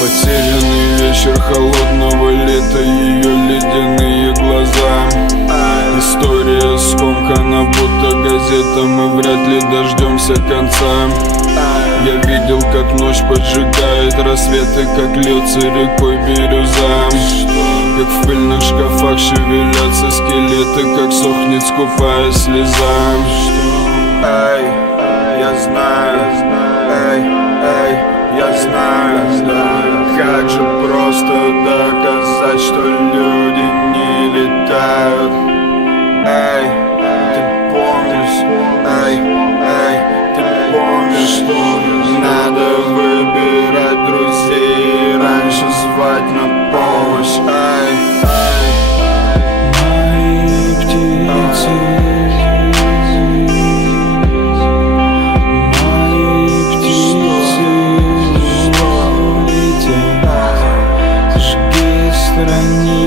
Потерянный вечер холодного лета, ее ледяные глаза. История скомкана, будто газета, мы вряд ли дождемся конца. Я видел, как ночь поджигает рассветы, как льется рекой бирюза, как в пыльных шкафах шевелятся скелеты, как сохнет скупая слеза. Эй, я знаю, я знаю, как же просто доказать, что люди не летают. Эй, ты помнишь, ты помнишь, что надо выбирать друзей, раньше звать на помощь. Мои птицы, страницы.